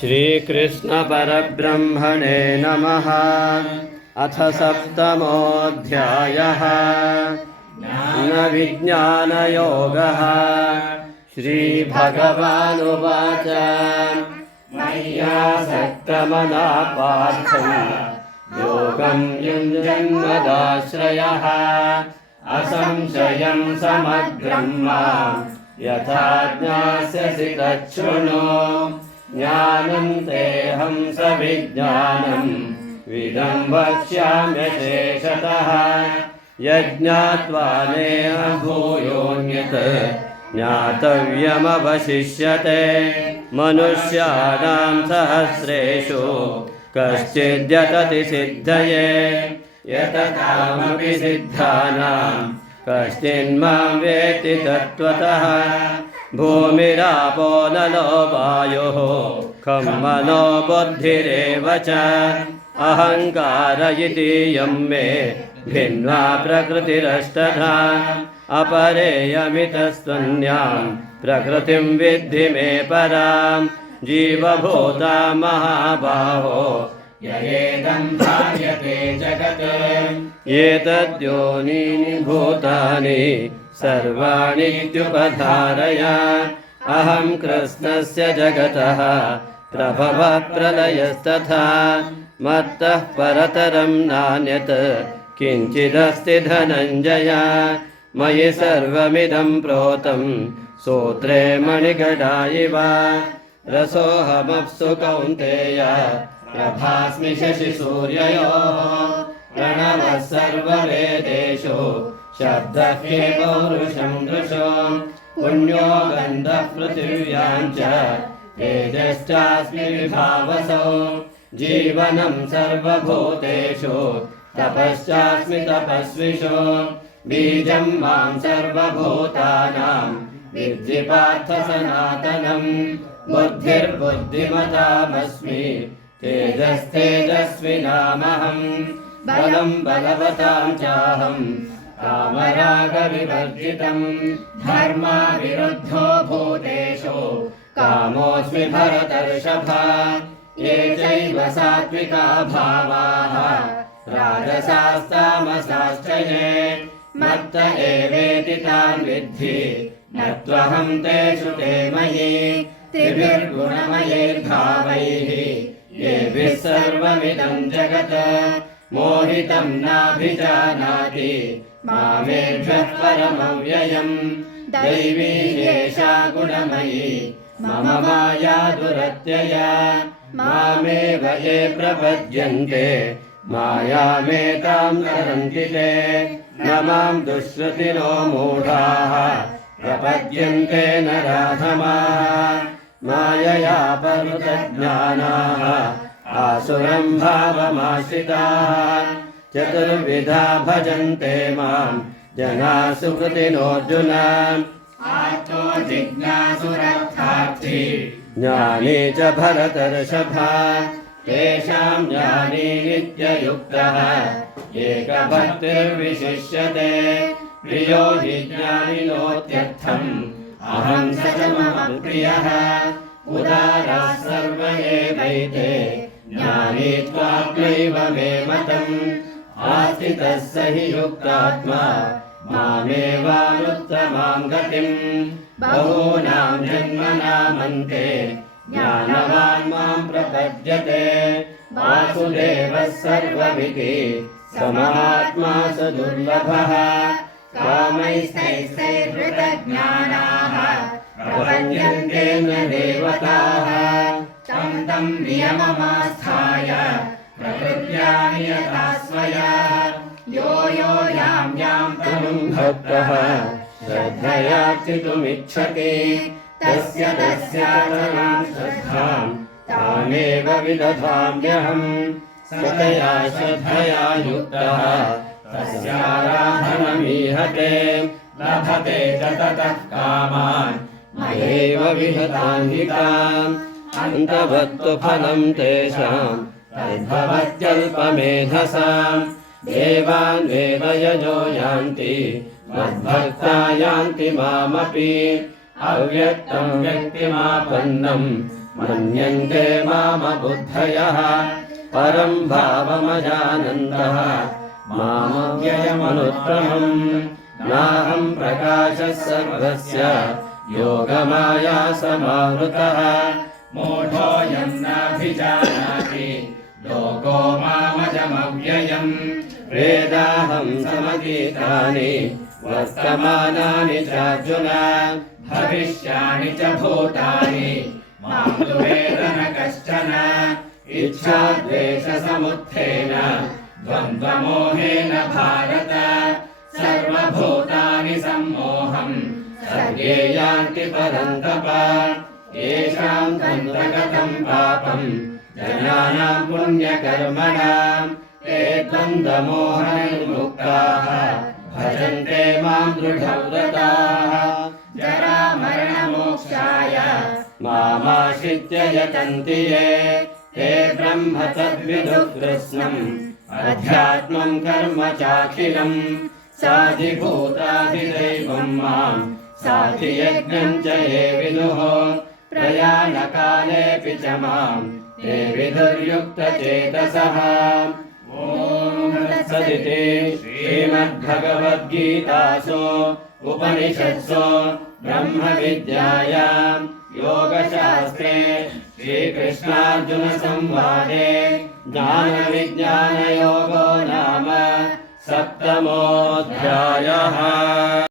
श्रीकृष्णपरब्रह्मणे नमः। अथ सप्तमोऽध्यायः। ज्ञानविज्ञानयोगः। श्रीभगवानुवाच मय्यासक्तमनः पार्थं योगं युञ्जन्मदाश्रयः असंशयं समग्रं मां यथा ज्ञास्यसि तच्छृणु। ज्ञानं तेऽहं सविज्ञानं विदं वक्ष्याम्यशेषतः। यज्ञात्वा नेह भूयोऽन्यत् ज्ञातव्यमवशिष्यते। मनुष्याणां सहस्रेषु कश्चिद्यतति सिद्धये यततामपि सिद्धानां कश्चिन्मां वेत्ति तत्त्वतः। भूमिरापो नलो वायुः खं मनो बुद्धिरेव च। अहङ्कार इति यं मे भिन्ना प्रकृतिरष्टधा। अपरेयमितस्त्वन्यां प्रकृतिं विद्धि मे परां। जीवभूता महाबाहो ययेदं धार्यते जगत्। एतद्योनीनि भूतानि सर्वाणीत्युपधारय। अहं कृष्णस्य जगतः प्रभवः प्रलयस्तथा। मत्तः परतरं नान्यत् किञ्चिदस्ति धनञ्जय। मयि सर्वमिदं प्रोतं सूत्रे मणिगणा इव। रसोऽहमप्सु कौन्तेय प्रभास्मि शशिसूर्ययोः। प्रणवः सर्ववेदेषु शब्दः खे पौरुषं दृशो। पुण्यो गन्धः पृथिव्यां च तेजश्चास्मि विभावसौ। जीवनं सर्वभूतेषु तपश्चास्मि तपस्विषु। बीजं मां सर्वभूतानां विद्धि पार्थ सनातनम्। बुद्धिर्बुद्धिमतामस्मि तेजस्तेजस्विनामहम्। बलं बलवतां चाहं कामरागविवर्जितम्। धर्माविरुद्धो भूतेषु कामोऽस्मि भरतर्षभ। ये चैव सात्विका भावाः राजसास्तामसाश्च ये। मत्त एवेति तान् विद्धि न त्वहं तेषु ते मयि। त्रिभिर्गुणमयैर्भावैः येभिः सर्वमिदं जगत्। मोहितं नाभिजानाति मामेभ्यः परमव्ययम्। दैवी एषा गुणमयी मम माया दुरत्यया। मामेव ये प्रपद्यन्ते मायामेतां तरन्ति ते। न मां दुष्कृतिनो मूढाः प्रपद्यन्ते नराधमाः। मायया परुतज्ञानाः आसुरं भावमाश्रिताः। चतुर्विधा भजन्ते मां जनाः सुकृतिनोऽर्जुन। आर्तो जिज्ञासुरर्थार्थी ज्ञानी च भरतर्षभ। तेषां ज्ञानी नित्ययुक्तः एकभक्तिर्विशिष्यते। प्रियो हि ज्ञानिनोत्यर्थम् अहं स च मम प्रियः। उदारः सर्व एवैते ज्ञानी त्वात्मैव मे मतम्। आस्थितः स हि युक्तात्मा मामेवानुत्तमां गतिम्। बहूनां जन्मनामन्ते ज्ञानवान् मां प्रपद्यते। वासुदेवः सर्वमिति समात्मा स दुर्लभः। कामैस्तैस्तैर्हृतज्ञानाः प्रपद्यन्ते न देवताः। तं तं नियममास्थाय प्रकृत्या नियता स्वया। यो यो यां यां तनुं भक्तः श्रद्धयार्चितुमिच्छति तस्य तस्याचलां श्रद्धां तामेव विदधाम्यहम्। सतया श्रद्धया युक्तः तस्याराधनमीहते। लभते च ततः कामान् मयैव विहतान् हि तान्। अन्तवत्तु फलं तेषां तद्भवत्यल्पमेधसाम्। देवान् वेदयजो यान्ति मद्भक्ता यान्ति मामपि। अव्यक्तं व्यक्तिमापन्नं मन्यन्ते मामबुद्धयः परं भावमजानन्तः मामव्ययमनुत्तमम् नाहं प्रकाशः सर्वस्य योगमाया समावृतः मूढोऽयं नाभिजानाति लोको मामजमव्ययम् वेदाहं समतीतानि वर्तमानानि चार्जुन भविष्याणि च भूतानि मां तु वेद न कश्चन इच्छाद्वेषसमुत्थेन द्वन्द्वमोहेन भारत सर्वभूतानि सम्मोहम् सर्गे यान्ति परन्तप येषां द्वन्द्वगतं पापम् जनानां पुण्यकर्मणां ते द्वन्द्वमोहनिर्मुक्ताः भजन्ते मां दृढव्रताः जरामरणमोक्षाय मामाश्रित्य यतन्ति ये ते ब्रह्म तद्विदुः कृत्स्नम् अध्यात्मं कर्म चाखिलम् साधिभूताधिदैवं मां साधियज्ञं च ये विदुः प्रयाणकालेऽपि च मां ते विदुर्युक्तचेतसः ॐ तत्सदिति श्रीमद्भगवद्गीतासु उपनिषत्सु ब्रह्मविद्यायां योगशास्त्रे श्रीकृष्णार्जुनसंवादे ज्ञानविज्ञानयोगो नाम 7मोऽध्यायः।